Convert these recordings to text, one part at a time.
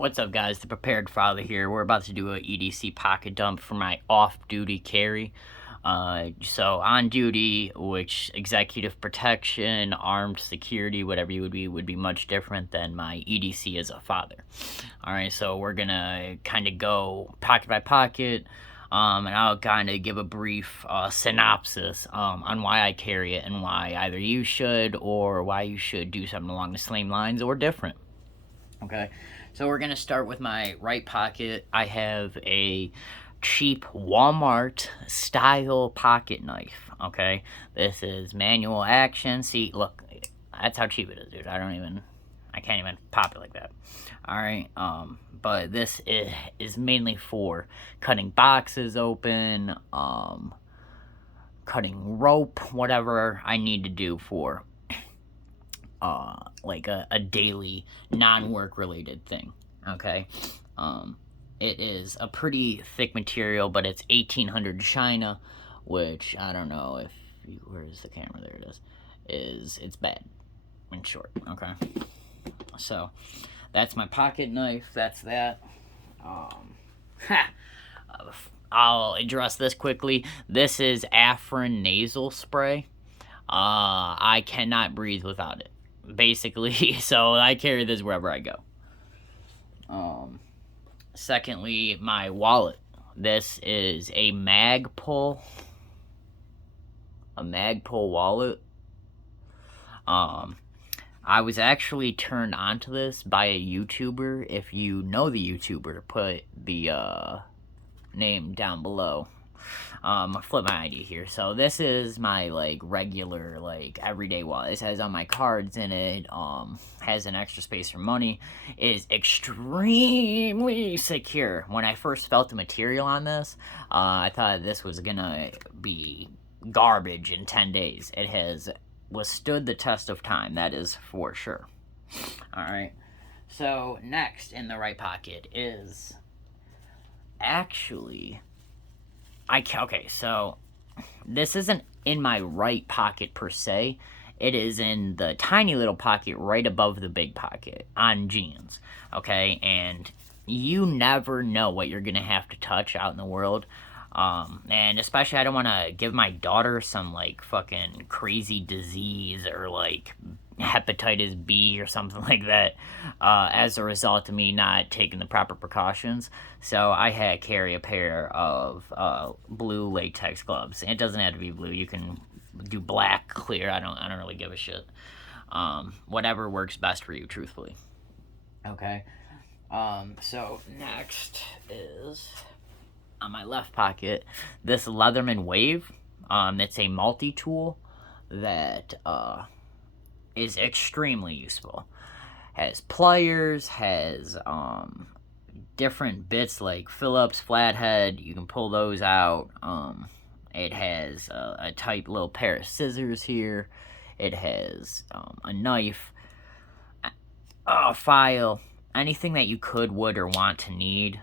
What's up, guys? The Prepared Father here. We're about to do a EDC pocket dump for my off-duty carry. So on duty, which executive protection, armed security, whatever you would be much different than my EDC as a father. All right, so we're gonna kind of go pocket by pocket, and I'll kind of give a brief synopsis on why I carry it and why either you should or why you should do something along the same lines or different. Okay, so we're gonna start with my right pocket. I have a cheap Walmart style pocket knife. Okay, this is manual action. See, look, that's how cheap it is, dude. I can't even pop it like that. All right, but this is mainly for cutting boxes open, cutting rope, whatever I need to do for like a daily non-work related thing. Okay, it is a pretty thick material, but it's 1800 China, which I don't know if you, where's the camera? There it is. It's bad in short. Okay, so that's my pocket knife. That's that. I'll address this quickly. This is Afrin nasal spray. I cannot breathe without it, basically. So I carry this wherever I go. Secondly, my wallet. This is a Magpul wallet. I was actually turned onto this by a YouTuber. If you know the YouTuber, put the name down below. I'll flip my ID here. So this is my like regular everyday wallet. This has all my cards in it. Has an extra space for money. Is extremely secure. When I first felt the material on this, I thought this was gonna be garbage in 10 days. It has withstood the test of time. That is for sure. All right. So next in the right pocket is actually. Okay, so this isn't in my right pocket per se. It is in the tiny little pocket right above the big pocket on jeans. Okay, and you never know what you're gonna have to touch out in the world. And especially I don't want to give my daughter some like fucking crazy disease or like hepatitis B or something like that as a result of me not taking the proper precautions. So I had to carry a pair of blue latex gloves. It doesn't have to be blue. You can do black, clear. I don't really give a shit. Whatever works best for you, truthfully. Okay. So next is on my left pocket this Leatherman Wave. It's a multi-tool that is extremely useful. Has pliers, has different bits like Phillips, flathead. You can pull those out. It has a tight little pair of scissors here. It has a knife, a file, anything that you could, would, or want to need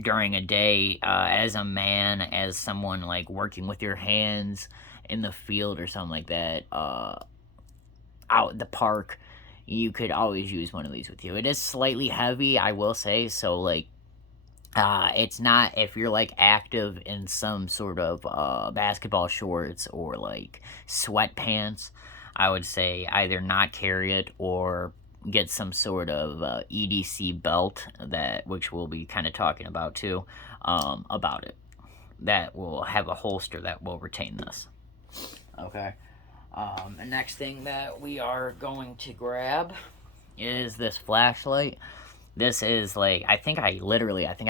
during a day as a man, as someone like working with your hands in the field or something like that, out at the park. You could always use one of these with you. It is slightly heavy, I will say, so like it's not, if you're like active in some sort of basketball shorts or like sweatpants, I would say either not carry it or get some sort of EDC belt, that which we'll be kind of talking about too, about it, that will have a holster that will retain this. Okay. The next thing that we are going to grab is this flashlight. This is like, I think I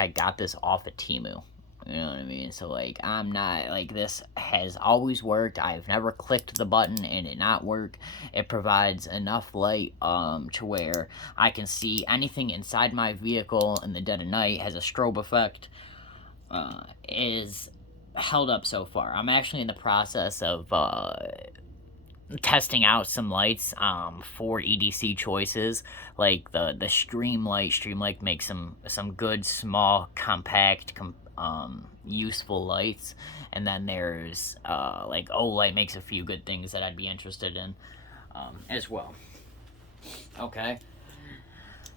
got this off of Temu. You know what I mean? So like, I'm not like, this has always worked. I've never clicked the button and it not work. It provides enough light to where I can see anything inside my vehicle in the dead of night. Has a strobe effect. Is held up so far. I'm actually in the process of testing out some lights for EDC choices, like the Streamlight. Streamlight makes some good, small, compact, useful lights, and then there's like Olight makes a few good things that I'd be interested in as well. Okay.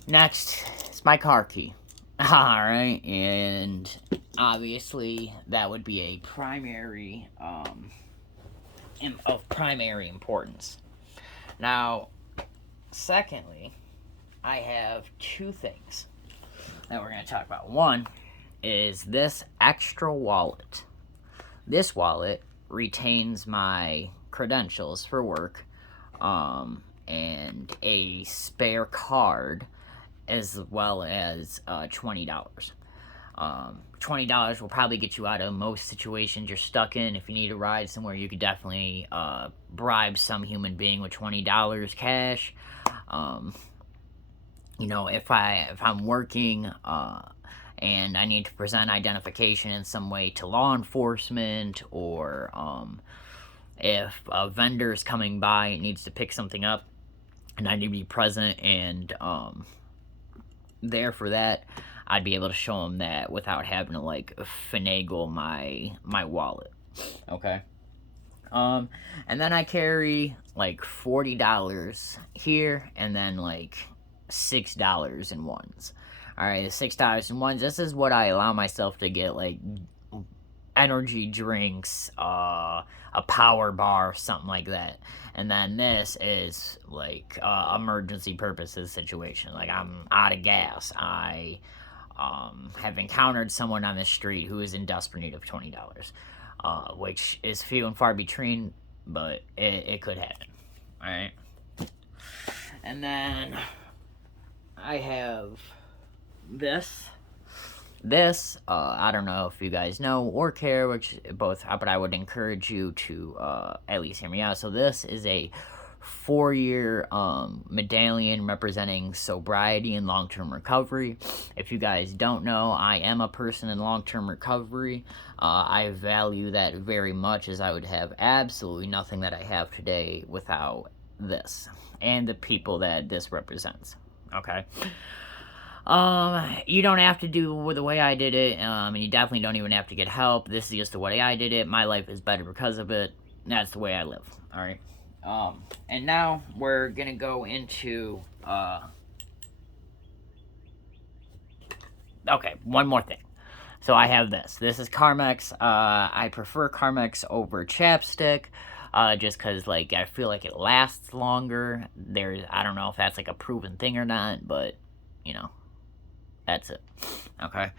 Next, it's my car key. Alright, and obviously that would be a primary, of primary importance. Now, secondly, I have two things that we're going to talk about. One is this extra wallet. This wallet retains my credentials for work, and a spare card, as well as $20. $20 will probably get you out of most situations you're stuck in. If you need a ride somewhere, you could definitely bribe some human being with $20 cash. You know, if I'm working and I need to present identification in some way to law enforcement, or if a vendor is coming by and needs to pick something up, and I need to be present and there for that, I'd be able to show them that without having to like finagle my wallet. Okay. And then I carry like $40 here, and then like $6 in ones. Alright, the $6 in ones, this is what I allow myself to get, like energy drinks, a power bar, something like that. And then this is like emergency purposes situation. Like I'm out of gas. I have encountered someone on the street who is in desperate need of $20, which is few and far between, but it could happen. All right. And then I have this. I don't know if you guys know or care, which both, but I would encourage you to at least hear me out. So this is a 4-year medallion representing sobriety and long-term recovery. If you guys don't know, I am a person in long-term recovery. I value that very much, as I would have absolutely nothing that I have today without this and the people that this represents. Okay. You don't have to do the way I did it, and you definitely don't even have to get help. This is just the way I did it. My life is better because of it. That's the way I live. All right. And now we're gonna go into okay, one more thing. So I have this. This is Carmex. I prefer Carmex over chapstick, just because like I feel like it lasts longer. I don't know if that's like a proven thing or not, but you know. That's it. Okay.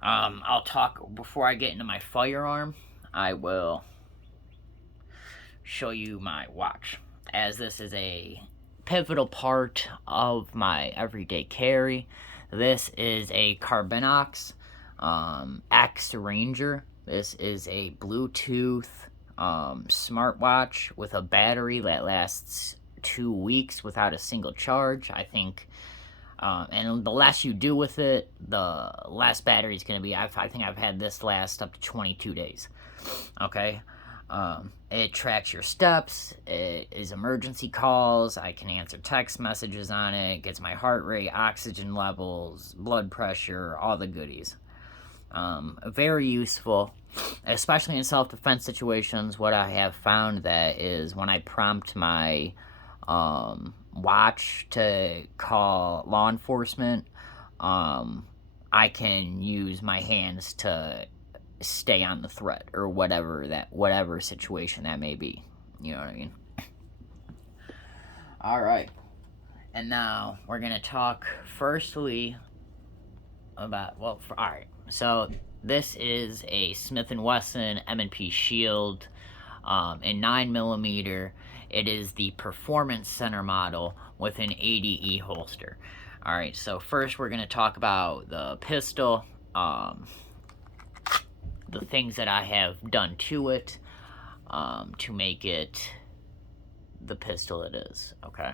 I'll talk before I get into my firearm. I will show you my watch, as this is a pivotal part of my everyday carry. This is a Carbinox X Ranger. This is a Bluetooth smartwatch with a battery that lasts 2 weeks without a single charge. I think. And the less you do with it, the less battery is going to be. I think I've had this last up to 22 days. Okay. It tracks your steps. It is emergency calls. I can answer text messages on it. It gets my heart rate, oxygen levels, blood pressure, all the goodies. Very useful, especially in self-defense situations. What I have found that is when I prompt my watch to call law enforcement, I can use my hands to stay on the threat, or whatever situation that may be. You know what I mean? All right. And now we're gonna talk firstly about all right. So this is a Smith & Wesson M&P Shield in 9mm. It is the Performance Center model with an ADE holster. Alright, so first we're going to talk about the pistol, the things that I have done to it to make it the pistol it is, okay?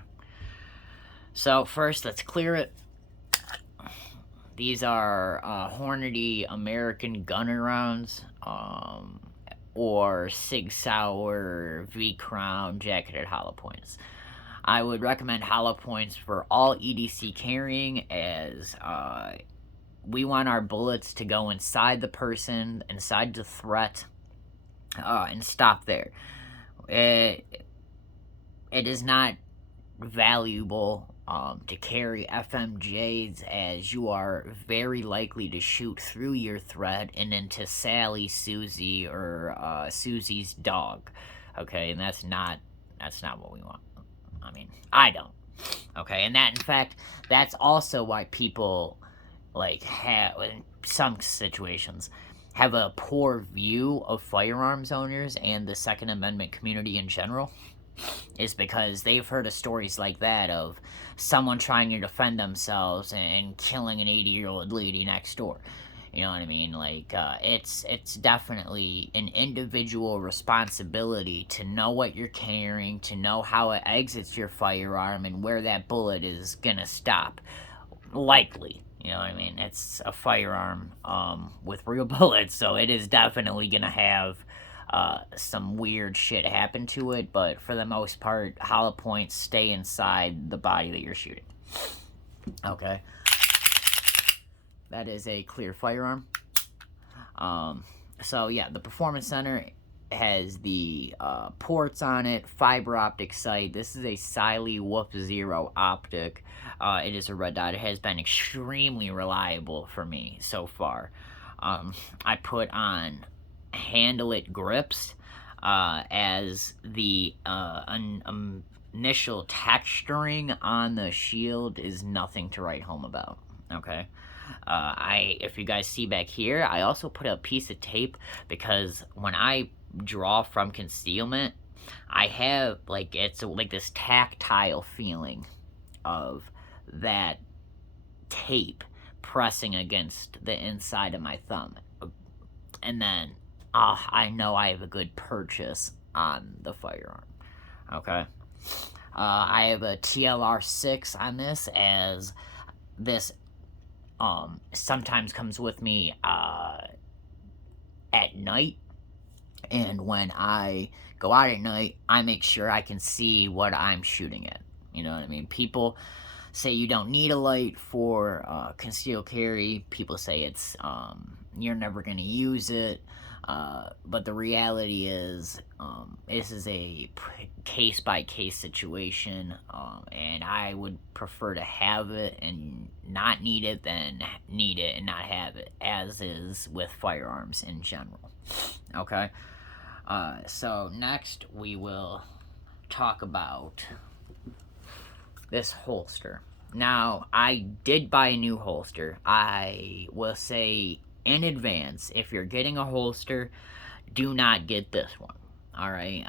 So first, let's clear it. These are Hornady American Gunner rounds, or Sig Sauer V-Crown jacketed hollow points. I would recommend hollow points for all EDC carrying, as we want our bullets to go inside the person, inside the threat, and stop there. It is not valuable to carry FMJs, as you are very likely to shoot through your thread and into Sally, Susie, or Susie's dog. Okay, and that's not what we want. I mean, I don't. Okay, and that, in fact, that's also why people, like, have, in some situations, have a poor view of firearms owners and the Second Amendment community in general, is because they've heard of stories like that of someone trying to defend themselves and killing an 80-year-old lady next door. You know what I mean? Like, it's definitely an individual responsibility to know what you're carrying, to know how it exits your firearm, and where that bullet is gonna stop. Likely. You know what I mean? It's a firearm with real bullets, so it is definitely gonna have some weird shit happen to it, but for the most part, hollow points stay inside the body that you're shooting. Okay. That is a clear firearm. So yeah, the Performance Center has the ports on it, fiber optic sight. This is a Siley Wolf Zero optic. It is a red dot. It has been extremely reliable for me so far. I put on Handle It grips as the initial texturing on the shield is nothing to write home about. Okay. If you guys see back here, I also put a piece of tape because when I draw from concealment, I have, like, it's like this tactile feeling of that tape pressing against the inside of my thumb. And then, I know I have a good purchase on the firearm. Okay? I have a TLR 6 on this, as this sometimes comes with me at night, and when I go out at night, I make sure I can see what I'm shooting at. You know what I mean? People say you don't need a light for concealed carry. People say it's you're never going to use it. But the reality is, this is a case-by-case situation, and I would prefer to have it and not need it than need it and not have it, as is with firearms in general. Okay? So next we will talk about this holster. Now, I did buy a new holster. I will say in advance, if you're getting a holster, do not get this one. Alright?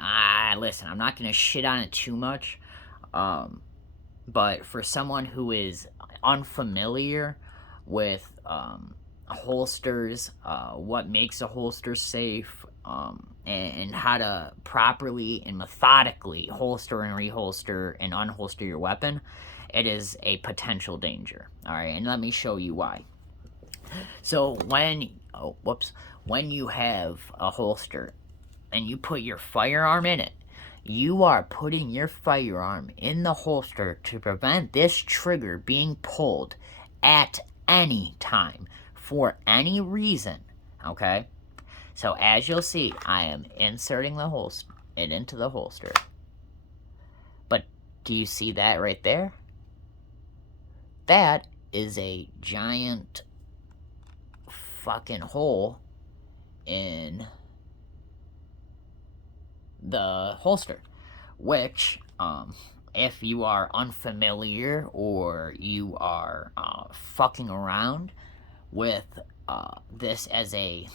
Listen, I'm not going to shit on it too much. But for someone who is unfamiliar with holsters, what makes a holster safe, and how to properly and methodically holster and reholster and unholster your weapon, it is a potential danger. Alright, and let me show you why. So when you have a holster and you put your firearm in it, you are putting your firearm in the holster to prevent this trigger being pulled at any time for any reason. Okay? So as you'll see, I am inserting it into the holster. But do you see that right there? That is a giant fucking hole in the holster, which, if you are unfamiliar or you are fucking around with this as a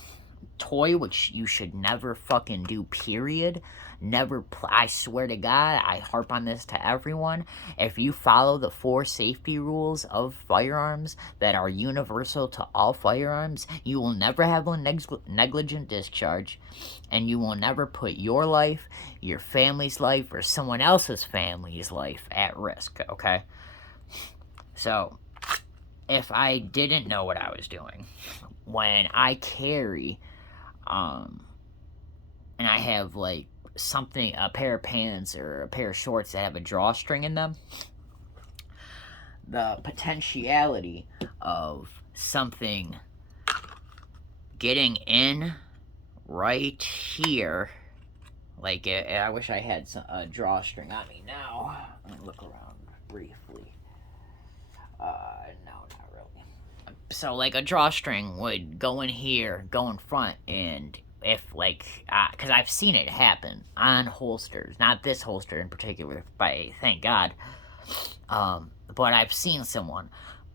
toy, which you should never fucking do, period. Never, I swear to God, I harp on this to everyone. If you follow the 4 safety rules of firearms that are universal to all firearms, you will never have a negligent discharge, and you will never put your life, your family's life, or someone else's family's life at risk, okay? So, if I didn't know what I was doing, when I carry, and I have, like, something, a pair of pants or a pair of shorts that have a drawstring in them, the potentiality of something getting in right here, like, I wish I had a drawstring on me now. Let me look around briefly. No, not really. So, like, a drawstring would go in here, go in front, and if, like, because I've seen it happen on holsters, not this holster in particular, thank God, but I've seen someone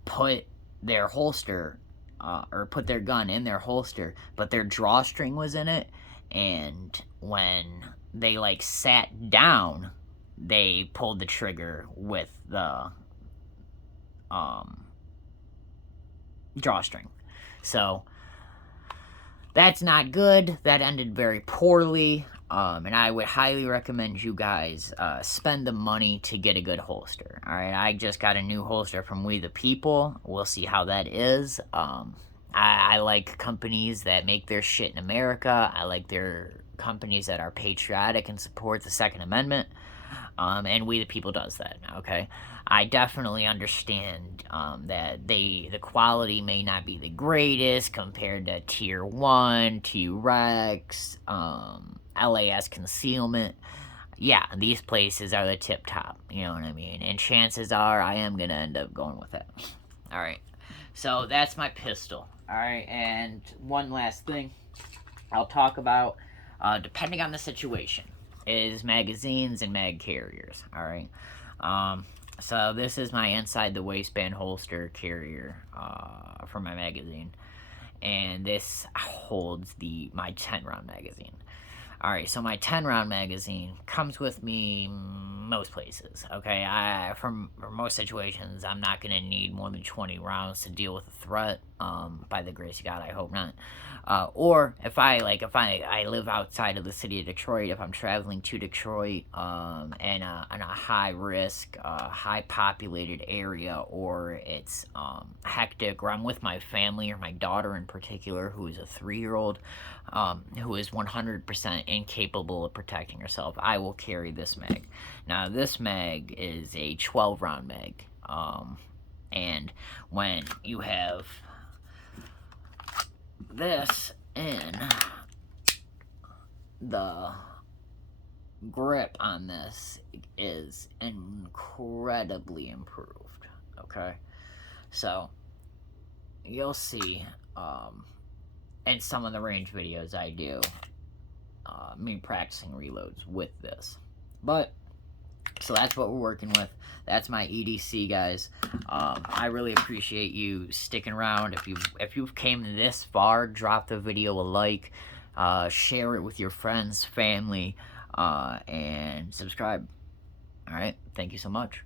put their holster, or put their gun in their holster, but their drawstring was in it, and when they, like, sat down, they pulled the trigger with the, drawstring. So, that's not good. That ended very poorly. And I would highly recommend you guys spend the money to get a good holster. Alright, I just got a new holster from We the People. We'll see how that is. I like companies that make their shit in America. I like their companies that are patriotic and support the Second Amendment. And We the People does that, okay? I definitely understand that the quality may not be the greatest compared to Tier 1, T-Rex, LAS Concealment. Yeah, these places are the tip top, you know what I mean? And chances are I am going to end up going with that. Alright, so that's my pistol. Alright, and one last thing I'll talk about, depending on the situation, is magazines and mag carriers. Alright, so this is my inside the waistband holster carrier for my magazine, and this holds my 10-round magazine. Alright, so my 10-round magazine comes with me most places, okay? For most situations, I'm not going to need more than 20 rounds to deal with a threat. By the grace of God, I hope not. Or if I live outside of the city of Detroit, if I'm traveling to Detroit, in a high risk, high populated area, or it's hectic, or I'm with my family or my daughter in particular, who is a 3-year-old, who is 100% incapable of protecting herself, I will carry this mag. Now, this mag is a 12-round mag, and when you have this in, the grip on this is incredibly improved, okay? So, you'll see, in some of the range videos I do, me practicing reloads with this. But, so that's what we're working with. That's my EDC, guys. I really appreciate you sticking around. If you've came this far, drop the video a like, share it with your friends, family, and subscribe. Alright, thank you so much.